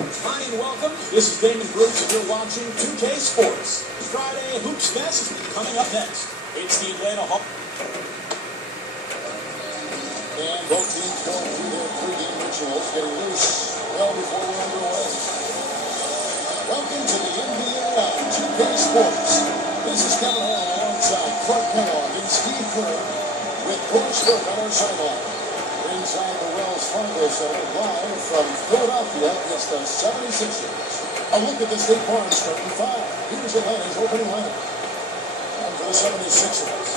Hi and welcome. This is Damon Brooks and you're watching 2K Sports. Friday Hoops Fest coming up next. It's the Atlanta Hawks. And both teams going through their pregame rituals, getting loose well before we're underway. Welcome to the NBA on 2K Sports. This is Kevin Hall alongside Clark Kellogg and Steve Kerr with Boris Burke on our sideline. Inside the Wells Fargo Center, live from Philadelphia, it's the 76ers. A look at the State Farm starting five. Here's Atlanta's opening lineup. And for the 76ers,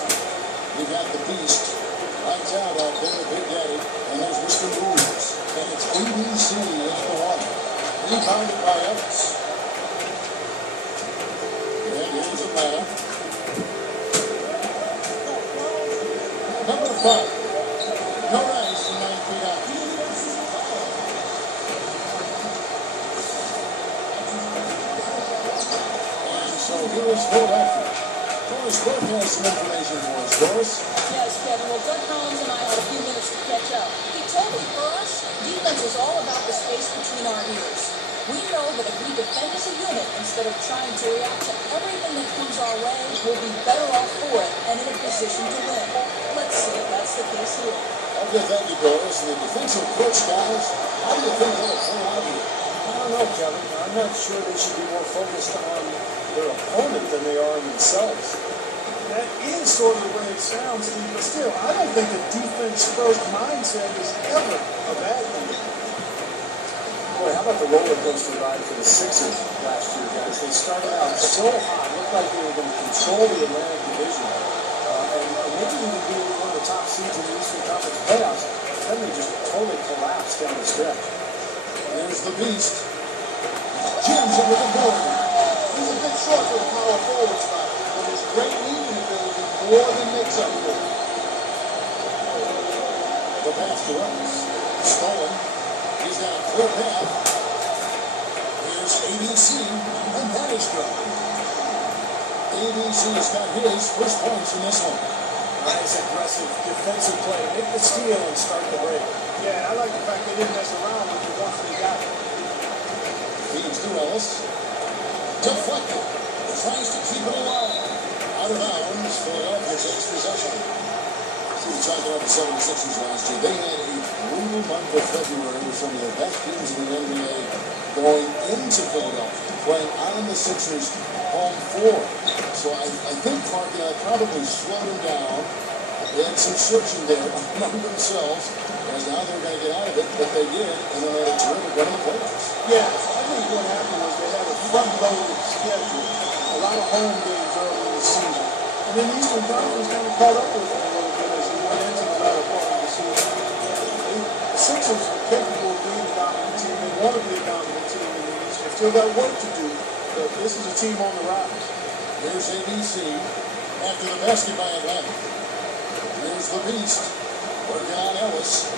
you got the Beast. Lights out there, Big Daddy, and there's Mr. Moves. And it's ABC into the one. Rebounded by Evans. And here's Atlanta. Number 5. No rice from 9 feet out. And so here is Philadelphia. Doris Burke has some information for us. Doris? Yes, Kevin. Well, Doug Collins and I had a few minutes to catch up. He told me for us, defense is all about the space between our ears. We know that if we defend as a unit instead of trying to react to everything that comes our way, we'll be better off for it and in a position to win. Let's see if that's the case here. Okay, thank you, Doris. The defensive coach, guys, how do you think that'll play out here? I don't know, Kevin. I'm not sure they should be more focused on their opponent than they are on themselves. That is sort of the way it sounds, Steve, but still, I don't think a defense-first mindset is ever a bad thing. Boy, how about the roller coaster ride for the Sixers last year, guys? They started out so hot, looked like they were going to control the Atlantic Division, and maybe even be one of the top seeds in the Eastern Conference playoffs. Then they just totally collapsed down the stretch. There's the Beast. Johnson with the board. He's a bit short for the power forward spot, but his great leading ability more than makes up for it. The pass to Evans. Stolen. He's got a clear path. Here's ABC, and that is good. ABC's got his first points in this one. Nice aggressive defensive play. Make the steal and start the break. Yeah, I like the fact they didn't mess around with it once they got it. Feeds to Ellis. Deflected. Tries to keep it alive. Out of bounds. Philadelphia takes possession. We were talking about the 76ers last year. They had a brutal month of February with some of the best teams in the NBA going into Philadelphia, playing on the Sixers' home floor. So I think Clark probably slowed them down. They had some searching there among themselves, and now they're going to get out of it, but they did, and they had a terrific run in the playoffs. Yeah, I think what happened was they had a front-loaded schedule, a lot of home games early in the season, and then the Eastern Conference kind of caught up with them a little bit as they went into the latter part of the season. The Sixers are capable of being a dominant team. They want to be a dominant team in the East. They've still got work to do, but this is a team on the rise. Here's ABC after the basket by Atlanta. Here's the Beast working on Ellis.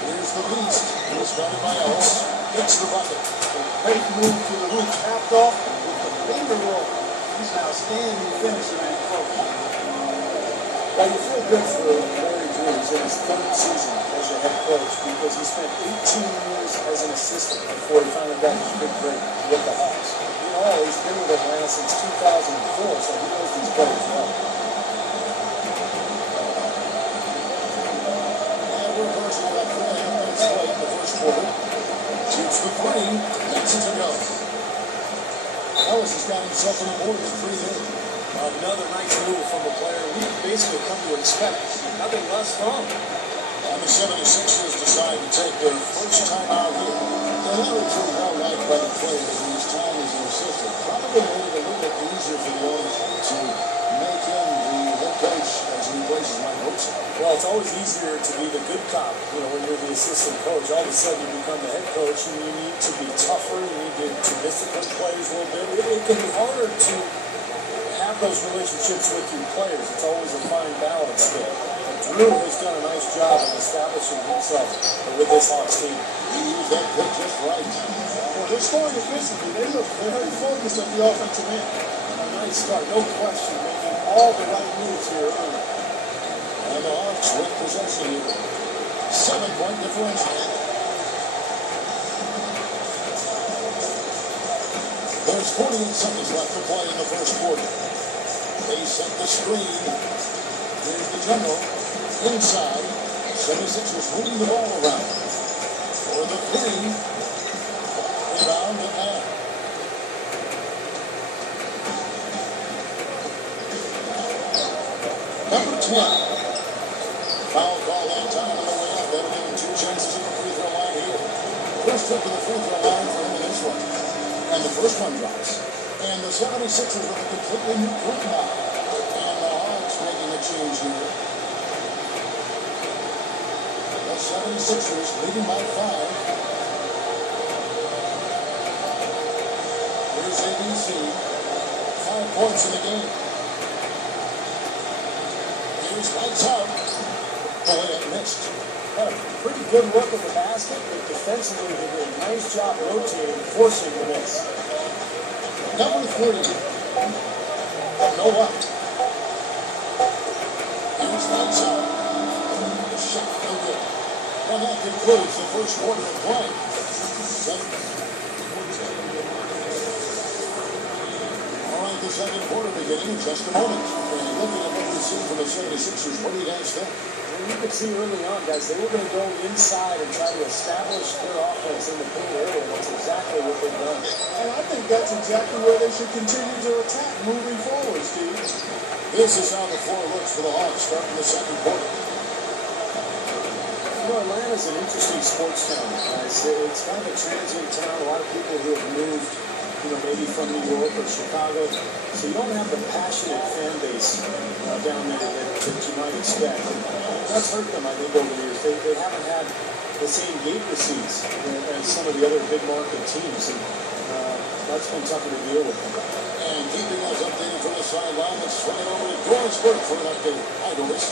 Here's the Beast. He's guarded by Ellis. Gets the bucket. Great move to the hoop, tapped off with the finger roll. He's an outstanding finisher and coach. Well, you feel good for Larry Drews in his third season as a head coach because he spent 18 years as an assistant before he finally got his big break with the Hawks. You know, he's been with Atlanta since 2004, so he knows these players well. And reversal about 4.5 minutes late in the first quarter. Shoots the three. Makes it to go. Ellis has got himself on the board with 3 there. Another nice move from a player we've basically come to expect. Nothing less from. And the 76ers decide to take their first time out here. They're not really well liked by the players in his time as an assistant. Probably made it a little bit easier for the owners to make him the head coach as he replaces Mike Hoopson. Well, it's always easier to be the good cop, when you're the assistant coach. All of a sudden you become the head coach and you need to be tougher, you need to discipline players a little bit. It can be harder to have those relationships with your players. It's always a fine balance there. And Drew has done a nice job of establishing himself with this Hawks team. He used that pick just right. Well, they're scoring efficiently. They look very focused at the offensive end. A nice start, no question, making all the right moves here early. And the Hawks with possession here. 7-point differential. There's 48 seconds left to play in the first quarter. They set the screen. Here's the general. Inside. 76ers moving the ball around. For the three. Rebound and out. Number 10. Foul call that time on the way up. That'll give him 2 chances at the free throw line here. First trip to the free throw line for him in this one. And the first one drops. And the 76ers with a completely new group now. And the Hawks making a change here. The 76ers leading by 5. Here's ABC. 5 points in the game. Here's lights out. Oh, it missed. Had a pretty good look at the basket, but defensively they did a nice job rotating, forcing the miss. Number 3. No up. Here's lights out. The shot no good. And that concludes the first quarter of play. All right, the second quarter beginning in just a moment. And looking at what we've seen from the 76ers, what do you guys think? Well, you could see early on, guys, they were going to go inside and try to establish their offense in the paint area. That's exactly what they've done. And I think that's exactly where they should continue to attack moving forward, Steve. This is how the floor looks for the Hawks starting the second quarter. You know, Atlanta's an interesting sports town, guys. It's kind of a transient town. A lot of people who have moved, maybe from New York or Chicago. So you don't have the passionate fan base down there that you might expect. And that's hurt them, I think, over the years. They haven't had the same gate receipts as some of the other big market teams. And that's been tougher to deal with. And keeping us updated from the sideline, let's swing it over to Doris Burke for an update. Hi, Doris.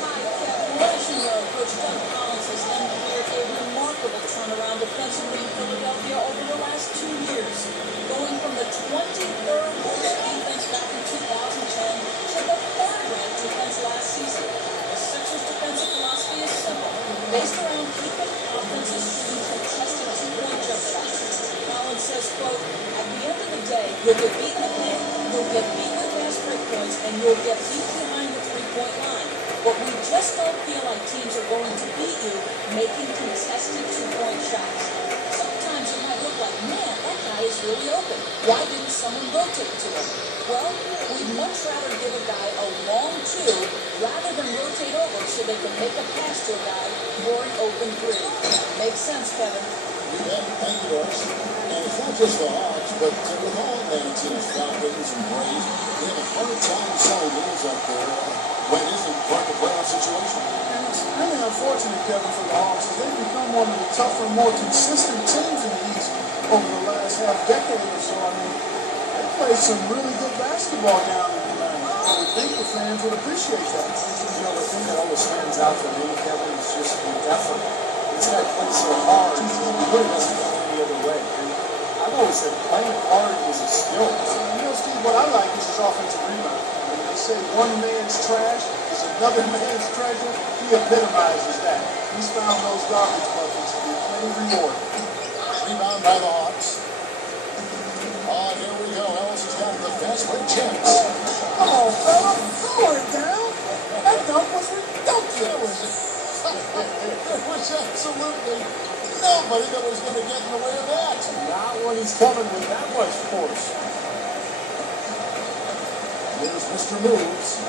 Hi, Kevin. As you know, Coach Doug Collins has engineered a remarkable turnaround defensively in Philadelphia over the last 2 years, going from the 23rd worst defense back in 2010 to the 3rd-ranked defense last season. The Sixers' defensive philosophy is simple, based around keeping offenses shooting contested two-point jump shots. Collins says, quote, "At the end of the day, you'll get beat in the paint, you'll get beat with fast break points, and you'll get beat behind the three-point line. But we just don't feel like teams are going to beat you making contested two-point shots. Sometimes it might look like, man, that guy is really open. Why didn't someone rotate to him? Well, we'd much rather give a guy a long two rather than rotate over so they can make a pass to a guy for an open three." Makes sense, Kevin. You bet. Thank you, Doris. And it's not just the Hawks, but with all Atlanta teams, Falcons and Braves, they have a hard time selling games up there when it isn't quite a playoff situation. And it's really unfortunate, Kevin, for the Hawks, as they've become one of the tougher, more consistent teams in the East over the last half-decade or so. I mean, they play some really good basketball down in Atlanta. I would think the fans would appreciate that. The thing that always stands out for me, Kevin, is just the effort. This guy plays so hard, he really doesn't go any other way. And I've always said playing hard is a skill. Steve, what I like is his offensive rebound. When they say one man's trash is another man's treasure, he epitomizes that. He's found those garbage buckets to be plenty rewarding. Rebound by the Hawks. Oh, here we go. Ellis has got the fast break chance. Come on, fella. Slow it down. That dunk was ridiculous. There was absolutely nobody that was going to get in the way of that. Not when he's coming with that much force. Here's Mr. Moves.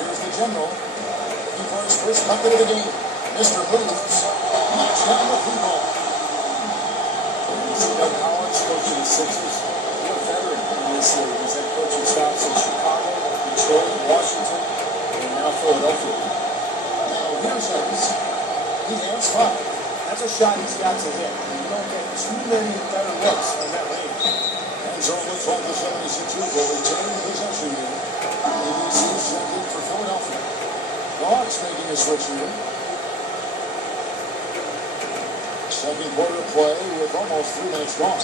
Here's the general. He for his first bucket of the game. Mr. Moves. Knocks down the free ball. You see Doug Collins coaching the Sixers. What a veteran in this league. He's had coaching stops in Chicago, Detroit, Washington, and now Philadelphia. Now here's Ellis. He has 5. That's a shot he's got to hit. You don't get too many better looks on that lane. And so it looks like the 76ers will retain possession here. ABC set in for Philadelphia. The Hawks making a switch here. Second quarter play with almost 3 minutes gone.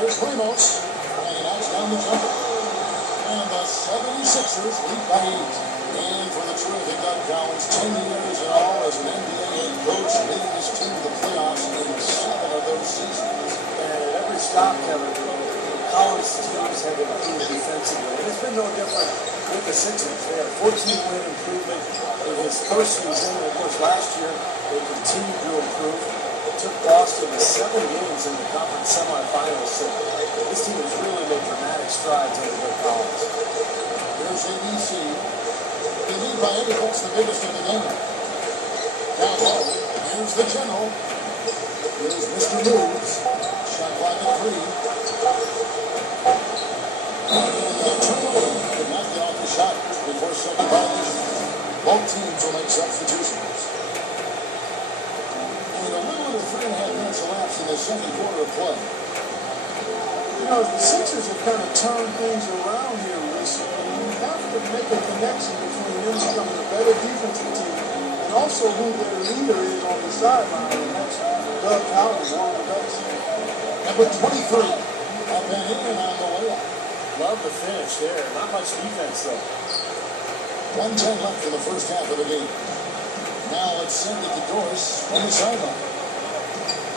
Here's Ramos. And he knocks down the jumper. And the Sixers lead by 8. And for the terrific Doug Collins, 10 years in all as an NBA head coach, leading his team to the playoffs in 7 of those seasons. And at every stop, Kevin, Collins' teams have improved defensively. And it's been no different with the Sixers. They had a 14-win improvement in his first season. And of course, last year, they continued to improve. It took Boston to 7 games in the conference semifinals. So this team has really made dramatic strides under Doug Collins. Here's ABC. They lead by 8. That's the biggest in the game. Down low. Here's the general. Here's Mr. Moves. Shot clock at 3. And turnover. Could not get off the shot before second violation. Both teams will make substitutions. And a little under 3.5 minutes elapsed in the second quarter of play. You know, the Sixers have kind of turned things around here recently. You have to make a connection between them becoming a better defensive team and also who their leader is on the sideline, and that's Doug Collins, one of the best. Number 23. Up and in on the layup. Love the finish there. Not much defense, though. 1:10 left in the first half of the game. Now let's send it to Doris on the sideline.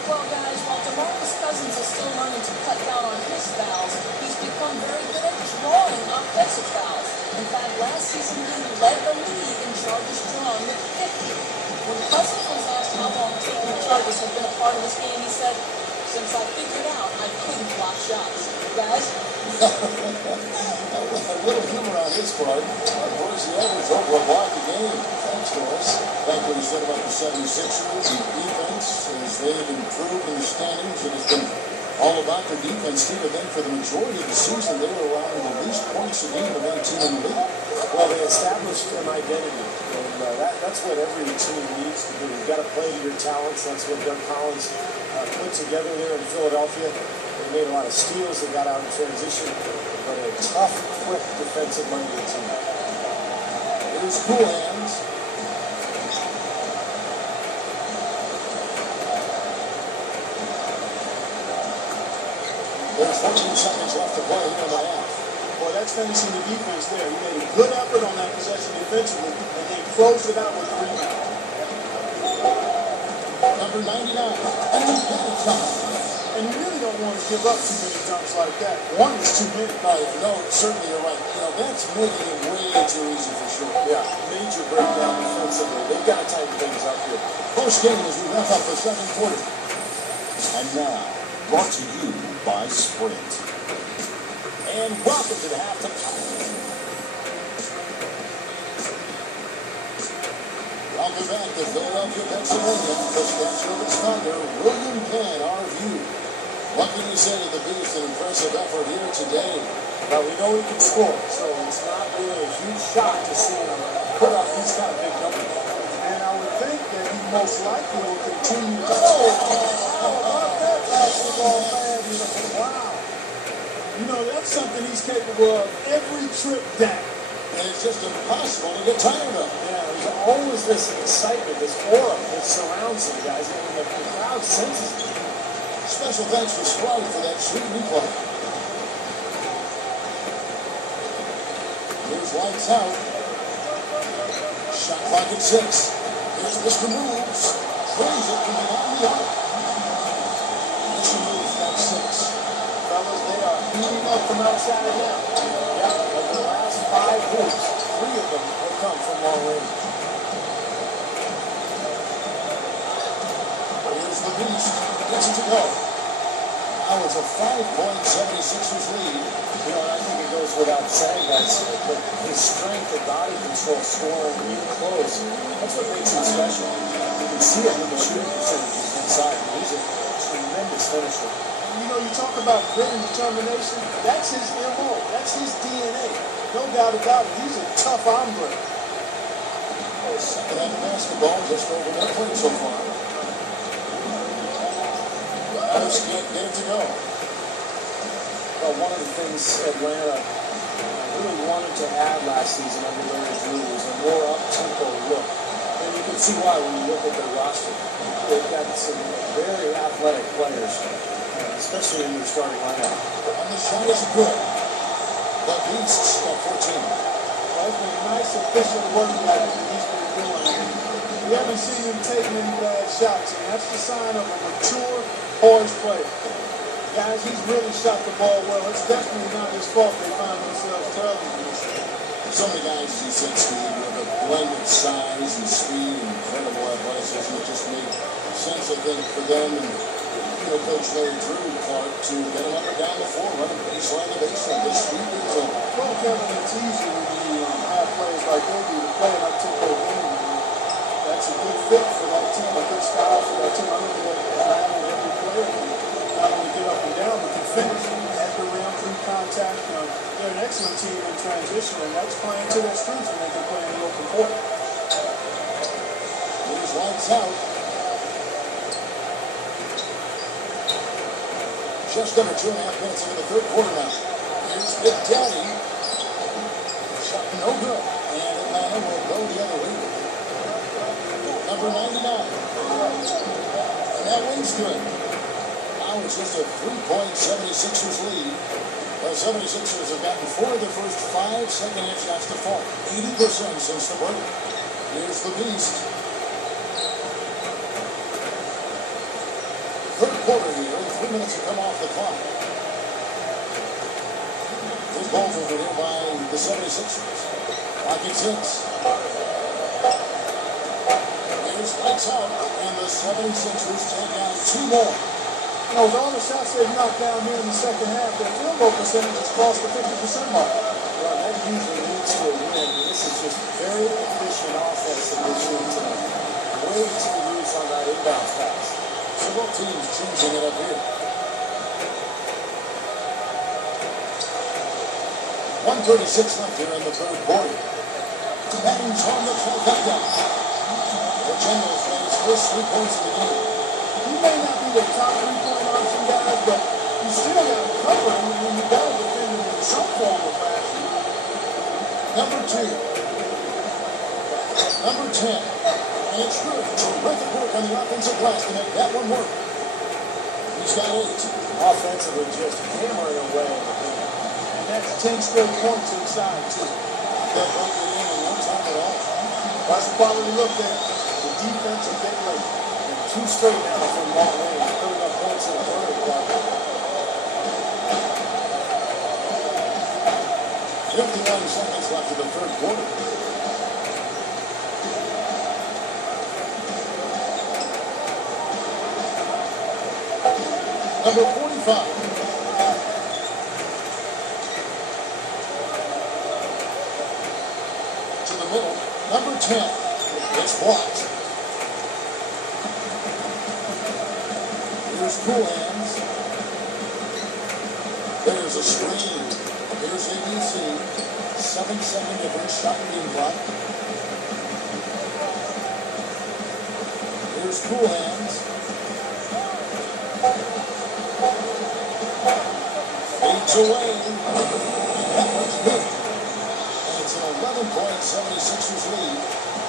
Well, guys, while DeMarcus Cousins is still learning to cut down on his fouls, he's become very good at drawing offensive fouls. In fact, last season he led the league in charges drawn with 50. When Cousins was asked how long taking charges had been a part of his game, he said, "Since I figured out I couldn't block shots." Guys? A little humor on his part. Of course, he averaged over a block a game. Thanks, Doris. Like what he said about the 76ers, the defense, as they've improved in the standings, it has been all about their defense, too. I think for the majority of the season, they were allowing the least points a game of any team in the league. Well, they established an identity, and that's what every team needs to do. You've got to play to your talents. That's what Doug Collins put together there in Philadelphia. They made a lot of steals. They got out in transition, but a tough, quick defensive-minded team. Here's Cool Hands. There's 14 seconds left to play here in the half. Well, that's finishing the defense there. He made a good effort on that possession defensively and then closed it out with a rebound. Number 99. And he got it done. And you really don't want to give up too many dunks like that. One is too many. No, certainly you're right. You know, that's making it way too easy for sure. Yeah, major breakdown defensively. They've got to tighten things up here. First game as we wrap up the second quarter. And now, brought to you by Sprint. And welcome to the halftime. Welcome back to Philadelphia, Pennsylvania. Touchdown service founder William Penn, our view. What can you say to the biggest and impressive effort here today? Well, we know he can score, so it's not really a huge shock to see him put up these kind of big numbers. And I would think that he most likely will continue to score. How about that basketball man? Wow. You know, that's something he's capable of every trip down. And it's just impossible to get tired of. Yeah, there's always this excitement, this aura that surrounds him, guys. And the crowd senses it. Special thanks to Sprite for that sweet replay. Here's lights out. Shot clock at 6. Here's Mr. Moves. Trains it from behind the arc. Mr. Moves got 6. Fellas, they are heating up from outside now. Yeah, of the last 5 hoops, 3 of them have come from long range. Here's the beast. Gets it to go. Now it's a 5-point 76ers lead. You know, I think it goes without saying, guys, but his strength and body control scoring in close, that's what makes him special. You can see it with the shooting percentages inside. He's a tremendous finisher. You know, you talk about grit and determination. That's his MO. That's his DNA. No doubt about it. He's a tough hombre. Second half of basketball, just over their play so far. Guys can't get it to go. Well, one of the things Atlanta really wanted to add last season under Larry Drew was a more up-tempo look. And you can see why when you look at their roster. They've got some very athletic players, especially in their starting lineup. And the shot is good. The Beasts got 14. That's been a nice official work that he's been doing. I mean, we haven't seen him take many bad shots, and that's the sign of a mature, poised player. Guys, he's really shot the ball well. It's definitely not his fault they find themselves trailing in this game. So many guys, as you said, Steve, with a blend of size and speed and incredible athleticism. It just made sense, I think, for them and Coach Larry Drew Clark to get him up and down the floor, run the baseline to baseline, just sweep it zone. Well, Kevin, it's easy when you have players like they do to play an up-tempo game. That's a good fit for that team, a good style for that team. I don't know what every player can not only get up and down, but can finish at the rim through contact. They're an excellent team in transition, and that's playing to their strengths when they can play in the open court. Here's lights out. Just under 2.5 minutes into the third quarter now. Here's Big Daddy. Shot no good. And Atlanta will go the other way. Number 99. And that one's good. Now it's just a 3-point 76ers lead. The 76ers have gotten 4 of their first 5 second-half shots to fall. 80% since the break. Here's the Beast. Third quarter here, and 3 minutes to come off the clock. This ball's over here by the 76ers. Clock at 6. Here's lights out, and the 76ers take down 2 more. With all the shots they've knocked down here in the second half, their field goal percentage has crossed the 50% mark. Well, that usually leads to a win. This is just very efficient offense that we're seeing tonight. Way to use on that inbound pass. So both teams changing it up here. 1:36 left here in the third quarter. Bangs on the trifecta. The Generals made his first 3 points of the game. He may not be the top 3-point option guy, but you still got to cover him, and you got to defend him in some form of fashion. Number 2. Number 10. And it's good. Terrific work on the offensive glass to make that one work. He's got 8. Offensively, just hammering away. And that's 10 straight points inside, too. That broke it in no time at all. That's the quality look there. The defense will get late. And 2 straight now from long range, putting up points in the third quarter. 51 seconds left in the third quarter. Number 45. To the middle. Number 10. It's blocked. Here's Cool Hands. There's a screen. Here's ABC. 7-second difference. Shot being blocked. Here's Cool Hands. Fades away. That was good. And it's an 11-point 76ers lead.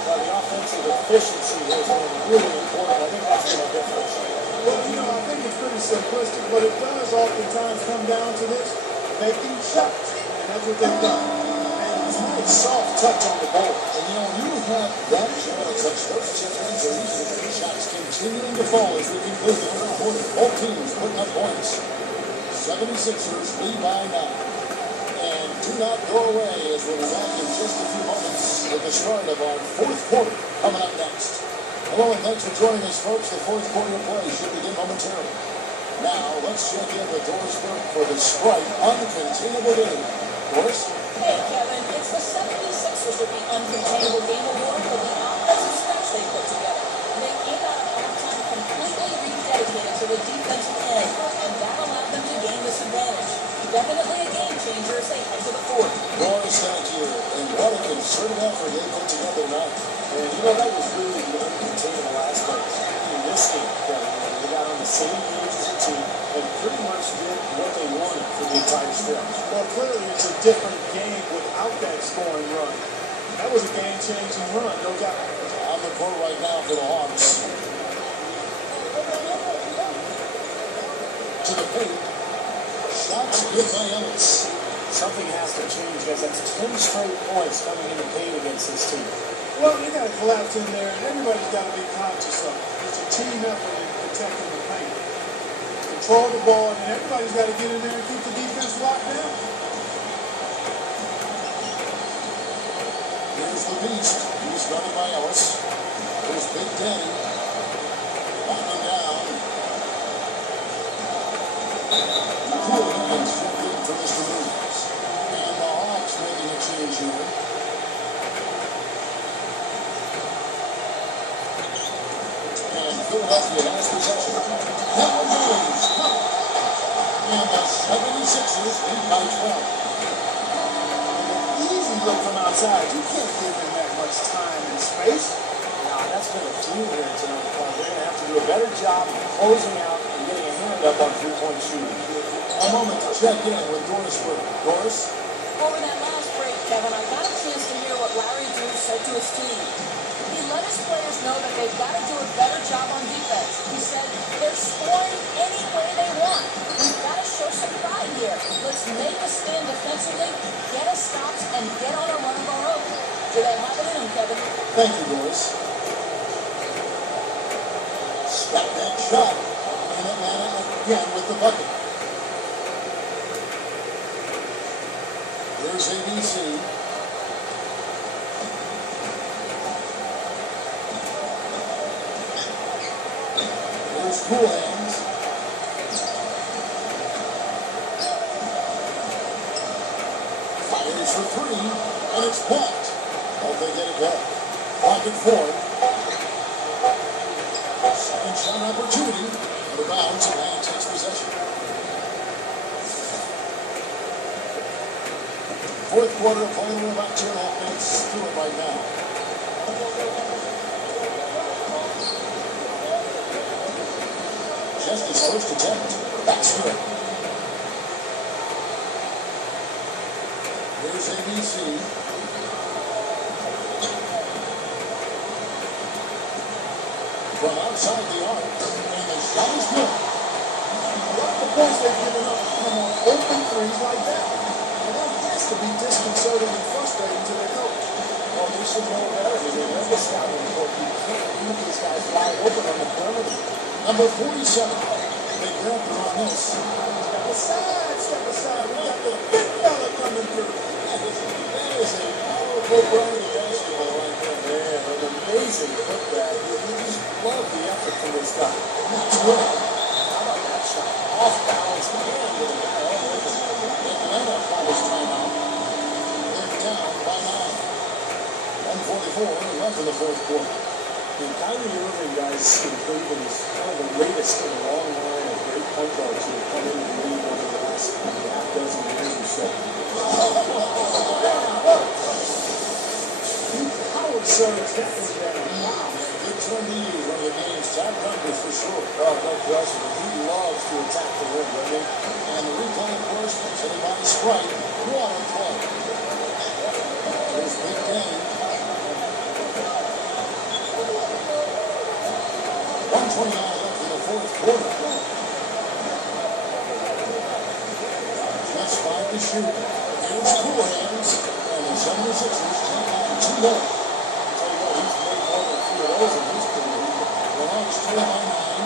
Well, the offensive efficiency has been really important. I think that's been a difference. Well, I think it's pretty simplistic, but it does oftentimes come down to this, making shots. And that's what they've done. And it's a nice soft touch on the ball. And you have that chance, such those chance are easy. Shots continuing to fall as we conclude the third quarter. Both teams putting up points. 76ers lead by 9. And do not go away as we'll be back in just a few moments with the start of our fourth quarter coming up next. Hello and thanks for joining us, folks. The fourth quarter play should begin momentarily. Now, let's check in with Doris Burke for the Sprite Uncontainable Game. Doris? Hey, Kevin, it's the 76ers with the Uncontainable Game Award for the offensive stretch they put together. They came out of halftime completely rededicated to the defensive end, and that allowed them to gain this advantage. Definitely a game changer as they head to the fourth. Doris, thank you. And what a concerted effort they put together tonight. And that was really the uncontainable aspect in this game, Kevin. They got on the same page as a team and pretty much did what they wanted for the entire stretch. Well, clearly it's a different game without that scoring run. That was a game-changing run, no doubt. On the court right now for the Hawks. To the paint. Shots good by Ellis. Something has to change, guys. That's 10 straight points coming into paint against this team. Well, you got to collapse in there, and everybody's got to be conscious of it. It's a team effort in protecting the paint. Control the ball, and everybody's got to get in there and keep the defense locked down. Here's the beast. He's guarded by Ellis. Here's Big Daddy. Backing down. Cool hands checked in for Mr. Williams. And the Hawks making a change here. And Philadelphia has possession. Now Williams. And the 76ers lead by 12. Easy look from outside. You can't give him that much time and space. Now, that's been a theme here tonight. They're going to have to do a better job of closing out and getting a hand up on three-point shooting. A moment to check in with Doris Wood. Doris? Over that last break, Kevin, I got a chance to hear what Larry Drew said to his team. He let his players know that they've got to do a better job on defense. He said, they're scoring any way they want. We've got to show some pride here. Let's make a stand defensively, get us stops, and get on a run of our own. Do they have it in them, Kevin? Thank you, Doris. Step back shot. And Atlanta again with the bucket. Here's ABC. Here's Cool Hands. Fires for three, and it's blocked. Hope they get it back. Pocket forward. Second shot opportunity. The bounce, and takes possession. Fourth quarter, playing about 2.5 minutes through it right now. Just his first attempt. That's good. Here's ABC. From outside the arc, and the shot is good. The points they've given up come on open threes like that. And that has to be disconcerting and frustrating to their coach. Well, they should know better. They read the scouting report. You can't leave these guys wide open on the perimeter. Number 47. They grabbed her on this. Step aside. We got the big fella coming through. That is a powerful brand of basketball right there. Man, an amazing putback. You just love the effort from this guy. That's good. How about that shot? Off balance and with a guy all over. Atlanta calls timeout. They're down by 9. 1:44 left in the fourth quarter. And Kyrie Irving, guys, in Cleveland is kind of the latest in a long line of great point guards who have come into the league over the last half dozen years or so. He power surge that one down. Wow. Good turn to use one of the game's top numbers for sure. Oh, no question. He loves to attack the rim, doesn't he? And the replay, of course, was anybody Sprite. What a play. There's Big Danny. 1:29 left in the fourth quarter. Just 5 to shoot. Here's Cool Hands. And the 76ers take on 2 more. I'll tell you what, he's made more than a few of those in his career. The Hawks trail by 9.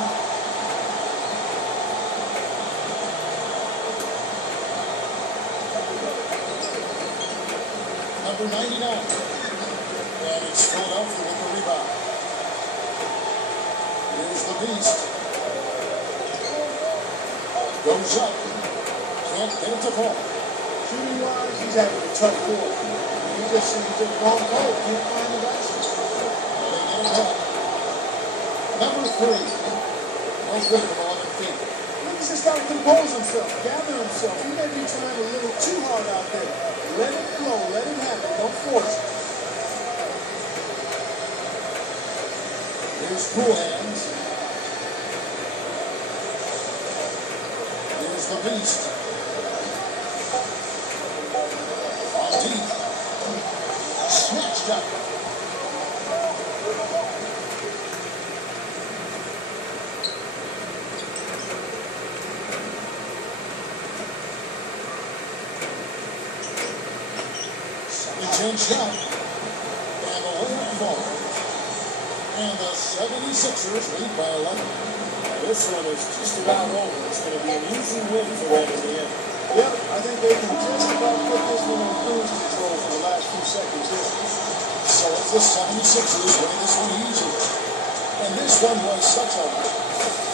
Number 99. And it's Philadelphia with the rebound. Here's the beast. Goes up. Can't get it to fall. Shooting wise, he's having a tough quarter. He just seems to wrong goal. Can't find the basket. And they get it back. Number 3. No good from 11 feet. He's just got to compose himself, gather himself. He may be trying a little too hard out there. Let it flow, let it happen. Don't force it. Here's Cool Hands. Here's the beast. On deep. Snatched up. second chance shot. And the layup falls. And the 76ers lead by 11. Now this one is just about over. It's going to be an easy win for them in the end. Yep, I think they can just about put this one on cruise control for the last few seconds here. So it's the 76ers winning this one easily. And this one was such a